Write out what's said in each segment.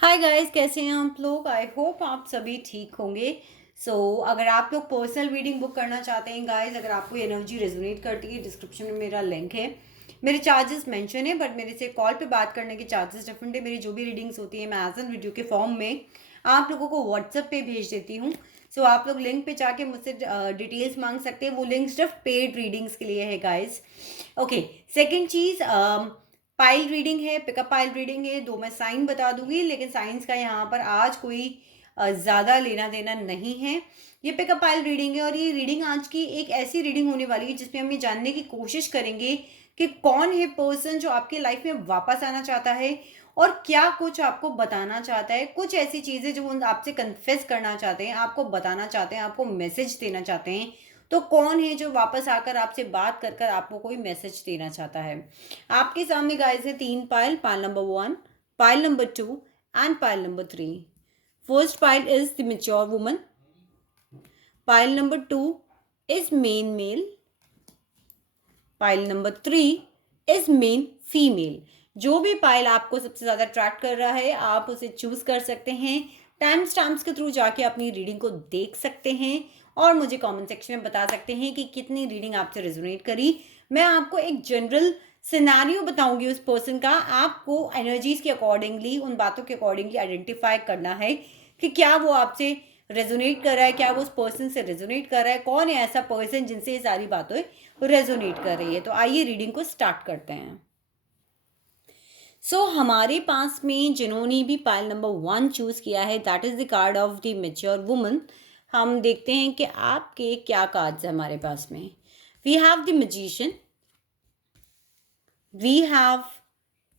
Hi guys, कैसे हैं आप लोग। आई होप आप सभी ठीक होंगे। अगर आप लोग पर्सनल रीडिंग बुक करना चाहते हैं गाइस, अगर आपको एनर्जी रेजोनेट करती है, डिस्क्रिप्शन में मेरा लिंक है। मेरे चार्जेस मेंशन है, बट मेरे से कॉल पे बात करने के चार्जेस डिफरेंट है। मेरी जो भी रीडिंग्स होती है मैं एज एन वीडियो के फॉर्म में आप लोगों को व्हाट्सएप पे भेज देती हूँ। आप लोग लिंक पे जाके मुझसे डिटेल्स मांग सकते हैं। वो लिंक सिर्फ पेड रीडिंग्स के लिए है गाइस। ओके। सेकेंड चीज़, पाइल रीडिंग है, पिकअप पाइल रीडिंग है। दो मैं साइन बता दूंगी, लेकिन साइंस का यहाँ पर आज कोई ज़्यादा लेना देना नहीं है। ये पिकअप पाइल रीडिंग है, और ये रीडिंग आज की एक ऐसी रीडिंग होने वाली है जिसमें हम ये जानने की कोशिश करेंगे कि कौन है पर्सन जो आपकी लाइफ में वापस आना चाहता है और क्या कुछ आपको बताना चाहता है। कुछ ऐसी चीज़ें जो वो आपसे कन्फेस करना चाहते हैं, आपको बताना चाहते हैं, आपको मैसेज देना चाहते हैं। तो कौन है जो वापस आकर आपसे बात कर कर आपको कोई मैसेज देना चाहता है। आपके सामने गाइस है तीन pile, pile number 1, pile number 2 and pile number 3। First pile is the mature woman, pile number 2 is main male, pile number 3 is main female. जो भी पाइल आपको सबसे ज्यादा अट्रैक्ट कर रहा है आप उसे चूज कर सकते हैं। टाइम स्टैम्प्स के थ्रू जाके अपनी रीडिंग को देख सकते हैं और मुझे कमेंट सेक्शन में बता सकते हैं कि कितनी रीडिंग आपसे रेजोनेट करी। मैं आपको एक जनरल सिनारियो बताऊंगी उस पर्सन का। आपको एनर्जीज के अकॉर्डिंगली, उन बातों के अकॉर्डिंगली आइडेंटिफाई करना है कि क्या वो आपसे रेजोनेट कर रहा है, क्या वो उस पर्सन से रेजोनेट कर रहा है, कौन है ऐसा पर्सन जिनसे ये सारी बातें रेजोनेट कर रही है। तो आइए रीडिंग को स्टार्ट करते हैं। हमारे पास में जिन्होंने भी पाइल नंबर 1 चूज किया है, that is the card of the mature woman. हम देखते हैं कि आपके क्या कार्ड्स है हमारे पास में। We have the magician, we have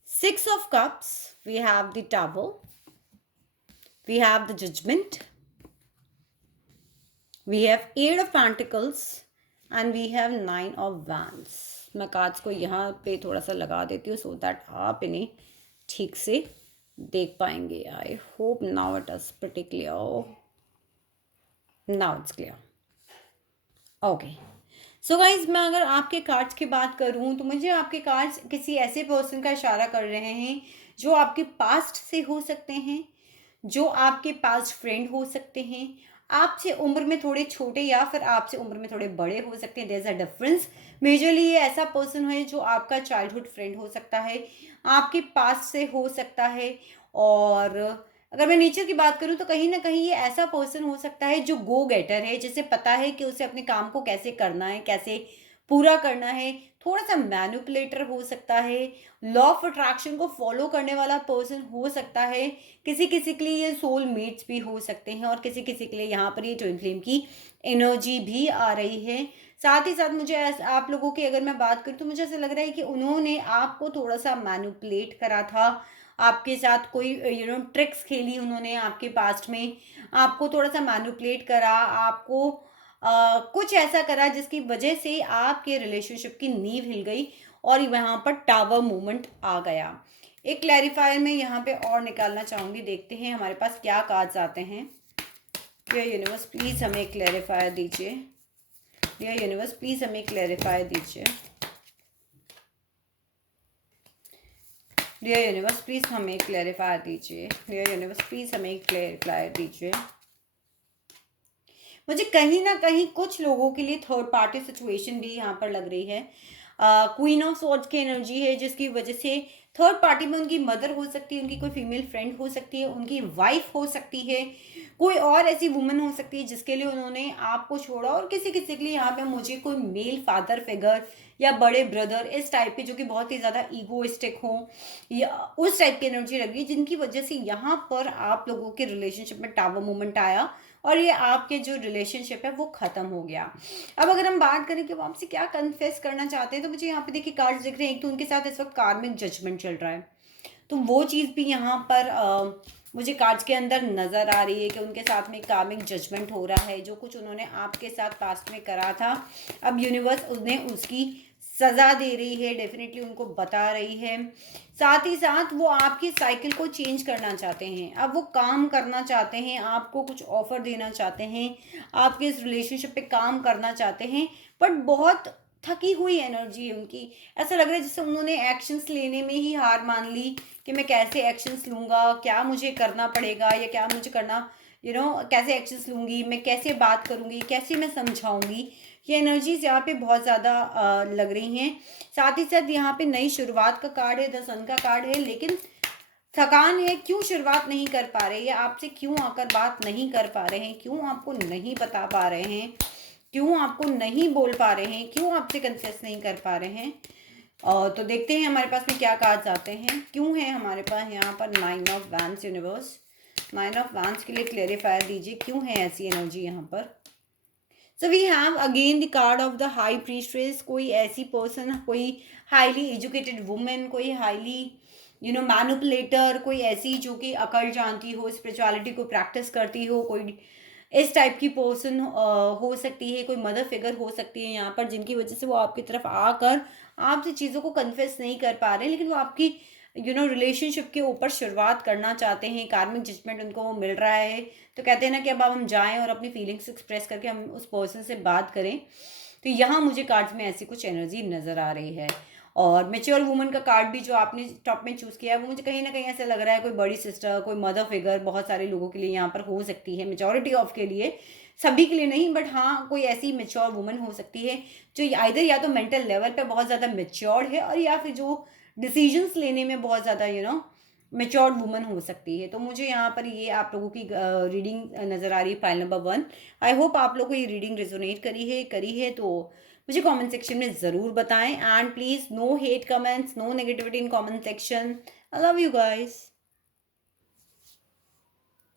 6 of Cups, we have the Tower, we have the Judgment, we have 8 of Pentacles and we have 9 of Wands। मैं कार्ड्स को यहाँ पे थोड़ा सा लगा देती हूँ सो दैट आप इन्हें ठीक से देख पाएंगे। I hope now it is pretty clear. Now it's clear. Okay. Guys, मैं अगर आपके कार्ड्स की बात करूं तो मुझे आपके कार्ड्स किसी ऐसे पर्सन का इशारा कर रहे हैं जो आपके पास्ट से हो सकते हैं, जो आपके पास्ट फ्रेंड हो सकते हैं, आपसे उम्र में थोड़े छोटे या फिर आपसे उम्र में थोड़े बड़े हो सकते हैं। There is a difference. Majorly ये ऐसा पर्सन है जो आपका चाइल्डहुड फ्रेंड हो सकता है, आपके पास्ट से हो सकता है। और अगर मैं नेचर की बात करूं तो कहीं ना कहीं ये ऐसा पर्सन हो सकता है जो गो गेटर है, जिसे पता है कि उसे अपने काम को कैसे करना है, कैसे पूरा करना है। थोड़ा सा मैनिपुलेटर हो सकता है, लॉ ऑफ अट्रैक्शन को फॉलो करने वाला पर्सन हो सकता है। किसी किसी के लिए ये सोल मेट्स भी हो सकते हैं, और किसी किसी के लिए यहाँ पर ये ट्विन फ्लेम की एनर्जी भी आ रही है। साथ ही साथ मुझे आप लोगों की अगर मैं बात करूँ तो मुझे ऐसा लग रहा है कि उन्होंने आपको थोड़ा सा मैनिपुलेट करा था, आपके साथ कोई ट्रिक्स खेली उन्होंने आपके पास्ट में, आपको थोड़ा सा मैनिपुलेट करा, आपको कुछ ऐसा करा जिसकी वजह से आपके रिलेशनशिप की नींव हिल गई और वहां पर टावर मूवमेंट आ गया। एक क्लैरिफायर में यहाँ पे और निकालना चाहूंगी, देखते हैं हमारे पास क्या कार्ड्स आते हैं। डियर यूनिवर्स प्लीज हमें क्लैरिफायर दीजिए। डियर यूनिवर्स प्लीज हमें क्लैरिफायर दीजिए। डियर यूनिवर्स प्लीज हमें क्लैरिफायर दीजिए। डियर यूनिवर्स प्लीज हमें क्लैरिफायर दीजिए। मुझे कहीं ना कहीं कुछ लोगों के लिए थर्ड पार्टी सिचुएशन भी यहाँ पर लग रही है। क्वीन ऑफ स्वॉर्ड्स की एनर्जी है, जिसकी वजह से थर्ड पार्टी में उनकी मदर हो सकती है, उनकी कोई फीमेल फ्रेंड हो सकती है, उनकी वाइफ हो सकती है, कोई और ऐसी वुमन हो सकती है जिसके लिए उन्होंने आपको छोड़ा। और किसी किसी के लिए यहाँ पे मुझे कोई मेल फादर फिगर या बड़े ब्रदर इस टाइप के, जो कि बहुत ही ज़्यादा ईगोइस्टिक हो, या उस टाइप की एनर्जी लग रही है, जिनकी वजह से यहाँ पर आप लोगों के रिलेशनशिप में टावर मूवमेंट आया और ये आपके जो रिलेशनशिप है वो खत्म हो गया। अब अगर हम बात करें कि वो आपसे क्या कन्फेस करना चाहते हैं, तो मुझे यहाँ पे देखिए कार्ड्स दिख रहे हैं। एक तो उनके साथ इस वक्त कार्मिक जजमेंट चल रहा है, तो वो चीज़ भी यहाँ पर मुझे कार्ड्स के अंदर नज़र आ रही है कि उनके साथ में कार्मिक जजमेंट हो रहा है। जो कुछ उन्होंने आपके साथ पास्ट में करा था, अब यूनिवर्स उन्हें उसकी सज़ा दे रही है, डेफिनेटली उनको बता रही है। साथ ही साथ वो आपकी साइकिल को चेंज करना चाहते हैं, अब वो काम करना चाहते हैं, आपको कुछ ऑफर देना चाहते हैं, आपके इस रिलेशनशिप पे काम करना चाहते हैं, बट बहुत थकी हुई एनर्जी है उनकी। ऐसा लग रहा है जैसे उन्होंने एक्शंस लेने में ही हार मान ली कि मैं कैसे एक्शंस लूँगा, क्या मुझे करना पड़ेगा या क्या मुझे करना कैसे एक्शंस लूँगी, मैं कैसे बात करूँगी, कैसे मैं समझाऊँगी। ये एनर्जीज़ यहाँ पे बहुत ज़्यादा लग रही हैं। साथ ही साथ यहाँ पे नई शुरुआत का कार्ड है, द सन का कार्ड है, लेकिन थकान है। क्यों शुरुआत नहीं कर पा रहे, या आपसे क्यों आकर बात नहीं कर पा रहे हैं, क्यों आपको नहीं बता पा रहे हैं, क्यों आपको नहीं बोल पा रहे हैं, क्यों आपसे कन्फेस नहीं कर पा रहे हैं। तो देखते हैं हमारे पास में क्या कार्ड्स आते हैं। क्यों है हमारे पास यहाँ पर 9 of wands universe. 9 of wands के लिए क्लेरिफायर दीजिए, क्यों है ऐसी एनर्जी यहाँ पर। So we have again the card of the high priestess. कोई ऐसी पर्सन, कोई हाईली एजुकेटेड वुमेन, कोई हाईली मैनिपुलेटर, कोई ऐसी जो कि अकल जानती हो, स्पिरिचुअलिटी को प्रैक्टिस करती हो, कोई इस टाइप की पर्सन हो सकती है, कोई मदर फिगर हो सकती है यहाँ पर, जिनकी वजह से वो आपकी तरफ आकर आपसे चीज़ों को कन्फेस नहीं कर पा रहे, लेकिन वो आपकी रिलेशनशिप के ऊपर शुरुआत करना चाहते हैं। कार्मिक जजमेंट उनको वो मिल रहा है, तो कहते हैं ना कि अब हम जाएं और अपनी फीलिंग्स एक्सप्रेस करके हम उस पर्सन से बात करें। तो यहाँ मुझे कार्ड्स में ऐसी कुछ एनर्जी नज़र आ रही है। और मेच्योर वुमन का कार्ड भी जो आपने टॉप में चूज़ किया है, वो मुझे कहीं ना कहीं ऐसा लग रहा है कोई बड़ी सिस्टर, कोई मदर फिगर बहुत सारे लोगों के लिए यहाँ पर हो सकती है। मेजॉरिटी ऑफ के लिए, सभी के लिए नहीं, बट हाँ कोई ऐसी मेच्योर वुमन हो सकती है जो आइदर या तो मेंटल लेवल पे बहुत ज़्यादा मेच्योर्ड है, और या फिर जो डिसीजंस लेने में बहुत ज़्यादा मेच्योर्ड वुमन हो सकती है। तो मुझे यहाँ पर ये आप लोगों की रीडिंग नज़र आ रही है, फाइल नंबर 1। आई होप आप लोगों को ये रीडिंग रेजोनेट करी है तो मुझे कमेंट सेक्शन में ज़रूर बताएं। And please no hate comments, no negativity in comment section. I love you guys.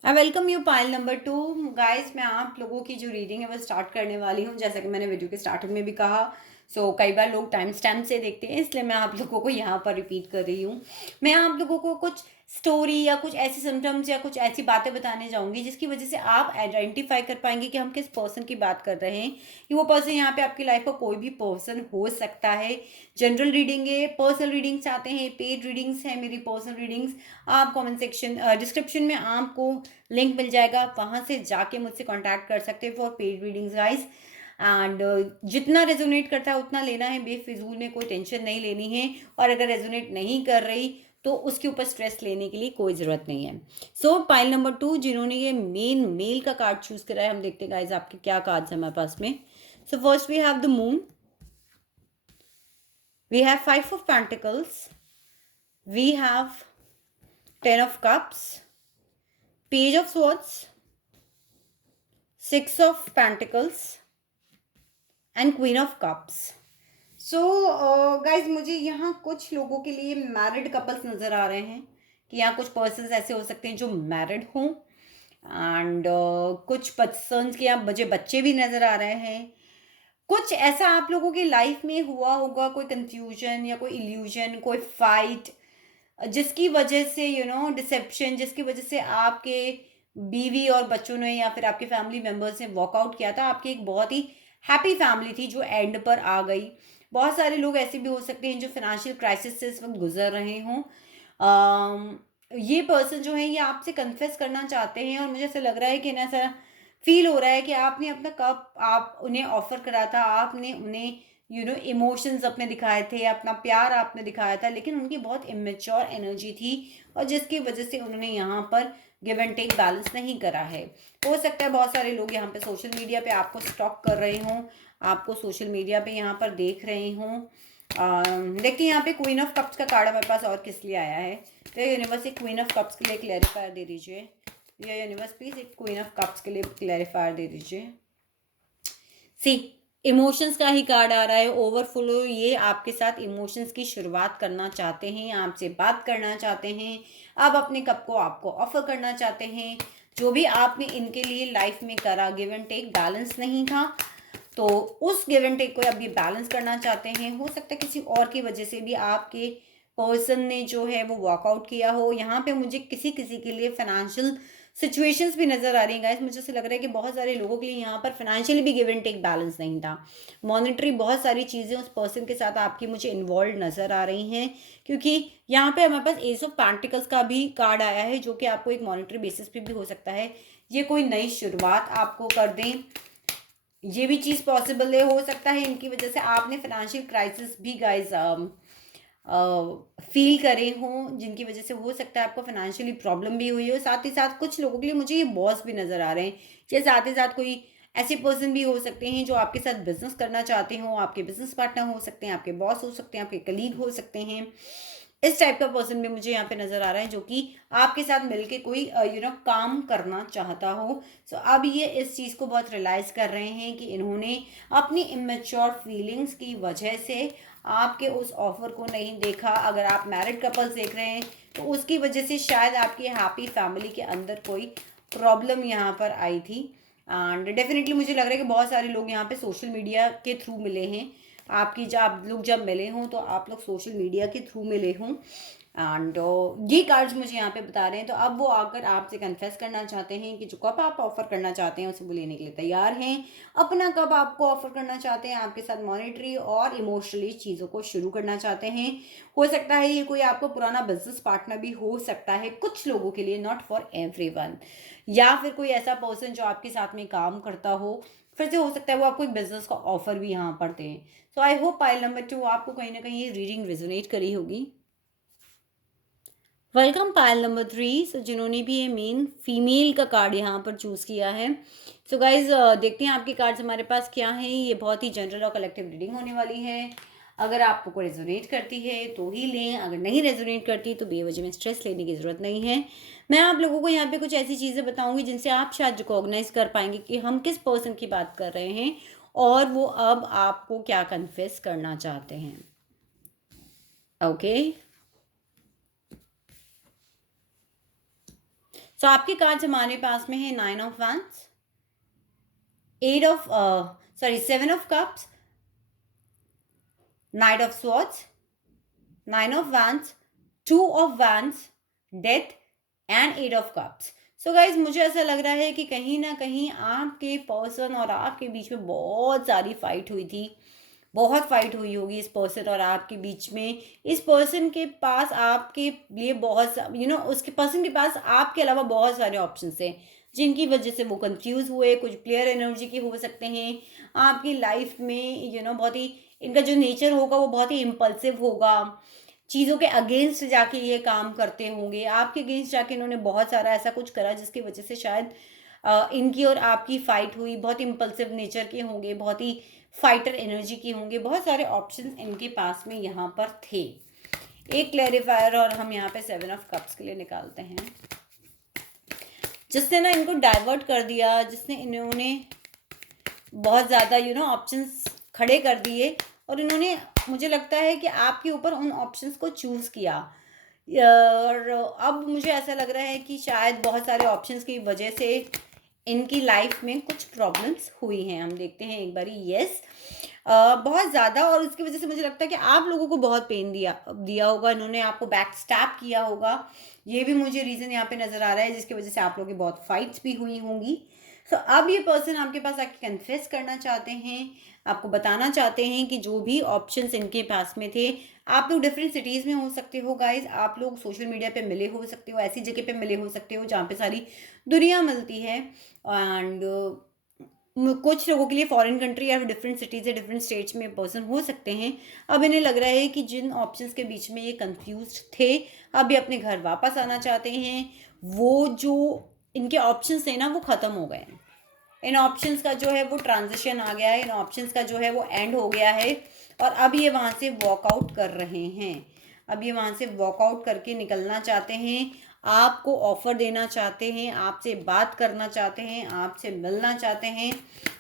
I welcome you pile number 2। Guys, मैं आप लोगों की जो रीडिंग है वो स्टार्ट करने वाली हूँ, जैसा कि मैंने वीडियो के स्टार्टिंग में भी कहा। कई बार लोग टाइम स्टैम्प से देखते हैं, इसलिए मैं आप लोगों को यहाँ पर रिपीट कर रही हूँ। मैं आप लोगों को कुछ स्टोरी या कुछ ऐसी सिम्टम्स या कुछ ऐसी बातें बताने जाऊँगी जिसकी वजह से आप आइडेंटिफाई कर पाएंगे कि हम किस पर्सन की बात कर रहे हैं, कि वो पर्सन यहाँ पे आपकी लाइफ का कोई भी पर्सन हो सकता है। जनरल रीडिंग है, पर्सनल रीडिंग्स आते हैं, पेड रीडिंग्स है मेरी पर्सनल रीडिंग्स। आप कमेंट सेक्शन डिस्क्रिप्शन में आपको लिंक मिल जाएगा, वहाँ से जाके मुझसे कांटेक्ट कर सकते हैं for paid readings guys. And जितना रेजोनेट करता है उतना लेना है, बेफिजूल में कोई टेंशन नहीं लेनी है। और अगर रेजोनेट नहीं कर रही तो उसके ऊपर स्ट्रेस लेने के लिए कोई ज़रूरत नहीं है। पाइल नंबर 2, जिन्होंने ये मेल का कार्ड चूज़ करा है, हम देखते हैं गाइज आपके क्या कार्ड्स हैं हमारे पास में। First we have the moon, we have 5 of pentacles, we have 10 of cups, page of swords, 6 of pentacles and queen of cups. Guys मुझे यहाँ कुछ लोगों के लिए मैरिड कपल्स नज़र आ रहे हैं, कि यहाँ कुछ पर्सन्स ऐसे हो सकते हैं जो मैरिड हों। एंड कुछ पर्सन्स के यहाँ बच्चे भी नज़र आ रहे हैं। कुछ ऐसा आप लोगों की लाइफ में हुआ होगा, कोई कंफ्यूजन या कोई इल्यूजन, कोई फाइट, जिसकी वजह से डिसेप्शन, जिसकी वजह से आपके बीवी और बच्चों ने या फिर आपके फैमिली मेम्बर्स ने वॉकआउट किया था। आपकी एक बहुत ही हैप्पी फैमिली थी जो एंड पर आ गई। बहुत सारे लोग ऐसे भी हो सकते हैं जो फाइनेंशियल क्राइसिस से इस वक्त गुजर रहे हों। ये पर्सन जो है ये आपसे कन्फेस करना चाहते हैं, और मुझे ऐसा लग रहा है कि ना ऐसा फील हो रहा है कि आपने अपना कप आप उन्हें ऑफर करा था, आपने उन्हें इमोशंस अपने दिखाए थे, अपना प्यार आपने दिखाया था, लेकिन उनकी बहुत इमेच्योर एनर्जी थी, और जिसकी वजह से उन्होंने यहाँ पर गिव एंड टेक बैलेंस नहीं करा है। हो सकता है बहुत सारे लोग यहाँ पे सोशल मीडिया पे आपको स्टॉक कर रहे हों, आपको सोशल मीडिया पे यहाँ पर देख रहे हों। देखते हैं यहाँ पे क्वीन ऑफ कप्स का कार्ड हमारे पास और किस लिए आया है। तो यूनिवर्स एक क्वीन ऑफ कप्स के लिए क्लैरिफायर दे दीजिए। ये यूनिवर्स प्लीज एक क्वीन ऑफ कप्स के लिए क्लैरिफायर दे दीजिए। इमोशंस का ही कार्ड आ रहा है, ओवरफ्लो। ये आपके साथ इमोशंस की शुरुआत करना चाहते हैं, आपसे बात करना चाहते हैं, आप अपने कप को आपको ऑफर करना चाहते हैं। जो भी आपने इनके लिए लाइफ में करा, गिव एंड टेक बैलेंस नहीं था, तो उस गिव एंड टेक को अब ये बैलेंस करना चाहते हैं। हो सकता है किसी और की वजह से भी आपके पर्सन ने जो है वो वॉकआउट किया हो। यहाँ पे मुझे किसी के लिए फाइनेंशियल सिचुएशंस भी नज़र आ रही हैं गाइस। मुझे ऐसा लग रहा है कि बहुत सारे लोगों के लिए यहाँ पर फाइनेंशियली भी गिव एंड टेक बैलेंस नहीं था। मॉनेटरी बहुत सारी चीज़ें उस पर्सन के साथ आपकी मुझे इन्वॉल्व नज़र आ रही हैं, क्योंकि यहाँ पे हमारे पास एस ऑफ पेंटिकल्स का भी कार्ड आया है, जो कि आपको एक मॉनेटरी बेसिस पे भी हो सकता है ये कोई नई शुरुआत आपको कर दें। ये भी चीज़ पॉसिबल है, हो सकता है इनकी वजह से आपने फाइनेंशियल क्राइसिस भी गाइस फील करे हों, जिनकी वजह से हो सकता है आपको फाइनेंशियली प्रॉब्लम भी हुई हो। साथ ही साथ कुछ लोगों के लिए मुझे ये बॉस भी नज़र आ रहे हैं, या साथ ही साथ कोई ऐसे पर्सन भी हो सकते हैं जो आपके साथ बिजनेस करना चाहते हों, आपके बिजनेस पार्टनर हो सकते हैं, आपके बॉस हो सकते हैं, आपके कलीग हो सकते हैं। इस टाइप का पर्सन भी मुझे यहाँ पे नज़र आ रहा है जो कि आपके साथ मिलके कोई काम करना चाहता हो। सो अब ये इस चीज़ को बहुत रियलाइज़ कर रहे हैं कि इन्होंने अपनी इमेच्योर फीलिंग्स की वजह से आपके उस ऑफर को नहीं देखा। अगर आप मैरिड कपल्स देख रहे हैं तो उसकी वजह से शायद आपकी हैप्पी फैमिली के अंदर कोई प्रॉब्लम यहाँ पर आई थी। एंड डेफिनेटली मुझे लग रहा है कि बहुत सारे लोग यहाँ पे सोशल मीडिया के थ्रू मिले हैं। आपकी जब आप लोग जब मिले हों तो आप लोग सोशल मीडिया के थ्रू मिले हों। एंड ये कार्ड्स मुझे यहाँ पे बता रहे हैं। तो अब वो आकर आपसे कन्फेस करना चाहते हैं कि जो कप आप ऑफर करना चाहते हैं उसे वो लेने के लिए तैयार हैं। अपना कप आपको ऑफर करना चाहते हैं, आपके साथ मॉनेटरी और इमोशनली चीज़ों को शुरू करना चाहते हैं। हो सकता है ये कोई आपको पुराना बिजनेस पार्टनर भी हो सकता है कुछ लोगों के लिए, नॉट फॉर एवरीवन। या फिर कोई ऐसा पर्सन जो आपके साथ में काम करता हो, फिर से हो सकता है वो आपको एक बिजनेस का ऑफर भी यहाँ पर दें। सो आई होप पाइल नंबर 2 आपको कहीं ना कहीं ये रीडिंग रेजोनेट करी होगी। Welcome pile number 3। सो जिन्होंने भी ये मेन फीमेल का कार्ड यहाँ पर चूज़ किया है। सो गाइज देखते हैं आपके कार्ड्स हमारे पास क्या हैं। ये बहुत ही जनरल और कलेक्टिव रीडिंग होने वाली है। अगर आपको रेजोनेट करती है तो ही लें, अगर नहीं रेजोनेट करती तो बेवजह में स्ट्रेस लेने की ज़रूरत नहीं है। मैं आप लोगों को यहाँ पे कुछ ऐसी चीज़ें बताऊँगी जिनसे आप शायद रिकॉग्नाइज कर पाएंगे कि हम किस पर्सन की बात कर रहे हैं और वो अब आपको क्या कन्फेस करना चाहते हैं। ओके सो आपके कार्ड्स हमारे पास में है 9 of wands, 8 of 7 of cups, night of swords, 9 of wands, 2 of wands, death and 8 of cups. So guys मुझे ऐसा लग रहा है कि कहीं ना कहीं आपके पर्सन और आपके बीच में बहुत सारी फाइट हुई थी, बहुत फाइट हुई होगी इस पर्सन और आपके बीच में। इस पर्सन के पास आपके लिए बहुत उसके पर्सन के पास आपके अलावा बहुत सारे ऑप्शन थे जिनकी वजह से वो कंफ्यूज हुए। कुछ प्लेयर एनर्जी के हो सकते हैं आपकी लाइफ में। बहुत ही इनका जो नेचर होगा वो बहुत ही इम्पल्सिव होगा, चीज़ों के अगेंस्ट जाके ये काम करते होंगे। आपके अगेंस्ट जाके इन्होंने बहुत सारा ऐसा कुछ करा जिसकी वजह से शायद इनकी और आपकी फाइट हुई। बहुत इम्पल्सिव नेचर के होंगे, बहुत ही फाइटर एनर्जी की होंगे। बहुत सारे ऑप्शंस इनके पास में यहाँ पर थे। एक क्लैरिफायर और हम यहाँ पे 7 ऑफ कप्स के लिए निकालते हैं। जिसने ना इनको डाइवर्ट कर दिया, जिसने इन्होंने बहुत ज़्यादा ऑप्शंस खड़े कर दिए और इन्होंने मुझे लगता है कि आपके ऊपर उन ऑप्शंस को चूज़ किया। और अब मुझे ऐसा लग रहा है कि शायद बहुत सारे ऑप्शंस की वजह से इनकी लाइफ में कुछ प्रॉब्लम्स हुई हैं। हम देखते हैं एक बारी। यस बहुत ज़्यादा, और उसकी वजह से मुझे लगता है कि आप लोगों को बहुत पेन दिया होगा। इन्होंने आपको बैक स्टैप किया होगा। ये भी मुझे रीज़न यहाँ पे नज़र आ रहा है जिसकी वजह से आप लोगों की बहुत फाइट्स भी हुई होंगी। सो अब ये पर्सन आपके पास आके कन्फेस करना चाहते हैं, आपको बताना चाहते हैं कि जो भी ऑप्शंस इनके पास में थे। आप लोग डिफरेंट सिटीज़ में हो सकते हो गाइज, आप लोग सोशल मीडिया पे मिले हो सकते हो, ऐसी जगह पे मिले हो सकते हो जहाँ पे सारी दुनिया मिलती है। एंड कुछ लोगों के लिए फॉरेन कंट्री या डिफरेंट सिटीज़ या डिफरेंट स्टेट्स में पर्सन हो सकते हैं। अब इन्हें लग रहा है कि जिन ऑप्शंस के बीच में ये कंफ्यूज थे, अब ये अपने घर वापस आना चाहते हैं। वो जो इनके ऑप्शंस थे ना वो ख़त्म हो गए हैं। इन ऑप्शंस का जो है वो ट्रांजिशन आ गया है, इन ऑप्शंस का जो है वो एंड हो गया है और अब ये वहाँ से वॉकआउट कर रहे हैं। अब ये वहाँ से वॉकआउट करके निकलना चाहते हैं, आपको ऑफ़र देना चाहते हैं, आपसे बात करना चाहते हैं, आपसे मिलना चाहते हैं,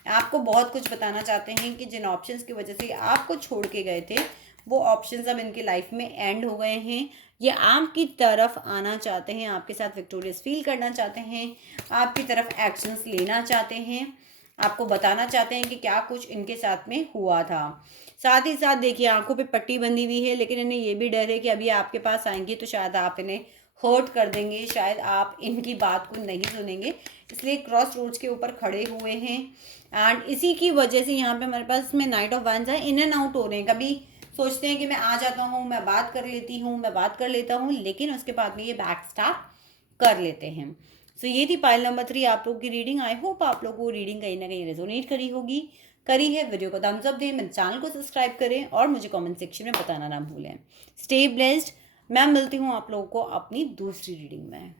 आपको बहुत कुछ बताना चाहते हैं कि जिन ऑप्शंस की वजह से आपको छोड़ के गए थे वो ऑप्शंस अब इनकी लाइफ में एंड हो गए हैं। ये आपकी तरफ आना चाहते हैं, आपके साथ विक्टोरियस फील करना चाहते हैं, आपकी तरफ एक्शंस लेना चाहते हैं, आपको बताना चाहते हैं कि क्या कुछ इनके साथ में हुआ था। साथ ही साथ देखिए आंखों पे पट्टी बंधी हुई है, लेकिन इन्हें ये भी डर है कि अभी आपके पास आएंगे तो शायद आप इन्हें हर्ट कर देंगे, शायद आप इनकी बात को नहीं सुनेंगे, इसलिए क्रॉस रोड्स के ऊपर खड़े हुए हैं। एंड इसी की वजह से यहाँ पे हमारे पास में नाइट ऑफ वैंड्स है, इन एंड आउट हो रहे हैं। कभी सोचते हैं कि मैं आ जाता हूँ, मैं बात कर लेती हूँ, मैं बात कर लेता हूँ, लेकिन उसके बाद में ये बैक स्टैप कर लेते हैं। सो ये थी पाइल नंबर 3 आप लोगों की रीडिंग। आई होप आप लोगों को रीडिंग कहीं ना कहीं रेजोनेट करी होगी। करी है, वीडियो को थम्स अप दें, मेरे चैनल को सब्सक्राइब करें और मुझे कमेंट सेक्शन में बताना ना भूलें। Stay blessed. मैं मिलती हूँ आप लोगों को अपनी दूसरी रीडिंग में।